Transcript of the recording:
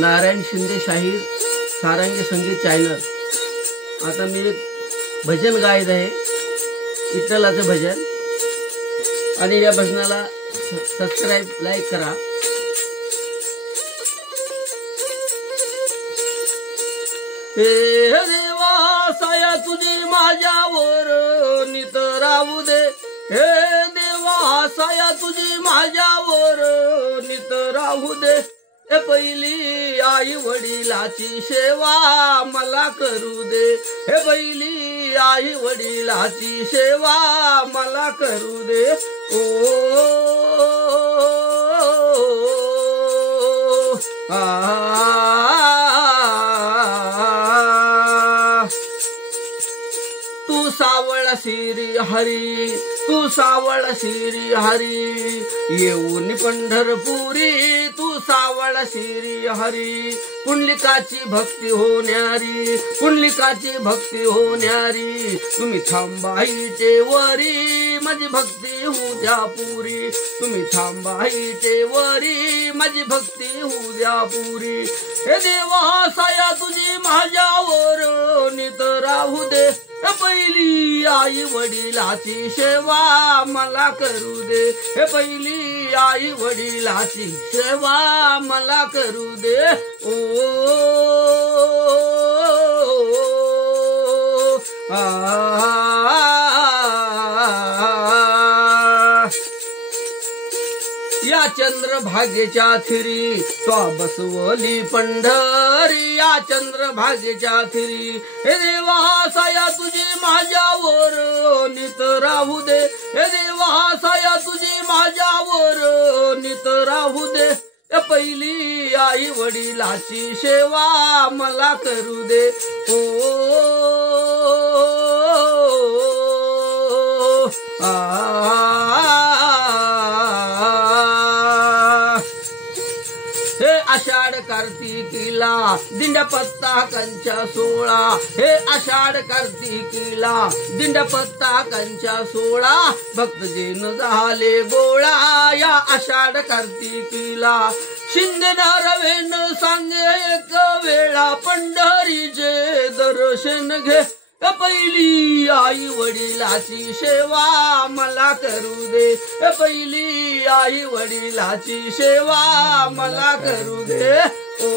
नारायण शिंदे शाहीर सारंगी संगीत चॅनल। आता मी एक भजन गायत आहे, विठ्ठलाचं भजन, आणि या भजनाला सबस्क्राइब लाईक करा। हे देवा साया तुझी माझ्यावर नित राहू दे, हे देवा साया तुझी माझ्यावर नित राहू दे। हे पहिली आई वडिलाची सेवा मला करू दे, हे पहिली आई वडिलाची सेवा मला करू दे। ओ तू सावळ श्री हरी, तू सावळ श्री हरी, येऊन पंढरपुरी तू सावळ श्री हरी। पुंडलिकाची भक्ती होणारी, पुंडलिकाची भक्ती होणारी, तुम्ही थांबाईचे वरी माझी भक्ती होऊ द्या पुरी, तुम्ही थांबाईचे वरी माझी भक्ती होऊ द्या पुरी। हे देवा साया तुझी माझ्यावर नित राहू दे, हे पहिली आई वडिलाची सेवा मला करू दे, हे पहिली आई वडिलाची सेवा मला करू दे। ओ या चंद्रभागेच्या थिरी तो बसवली पंढरी, या चंद्रभागेच्या थिरी। हे देवा साया तुझी माझ्यावर नित राहू दे, हे देवा साया तुझी माझ्यावर नित राहू दे। पहिली आई वडिलाची सेवा मला करू दे। हे आषाढ कार्तिकीला दिंड्या पताकांच्या 16, हे आषाढ कार्तिकीला दिंड्या पताकांच्या 16, भक्तजन झाले गोळा या आषाढ कार्तिकीला। शिंदे नारवेन सांगे एक वेळा पंढरीचे दर्शन घे, पहिली आई वडिलाची सेवा मला करू दे, पहिली आई वडिलाची सेवा मला करू दे। ओ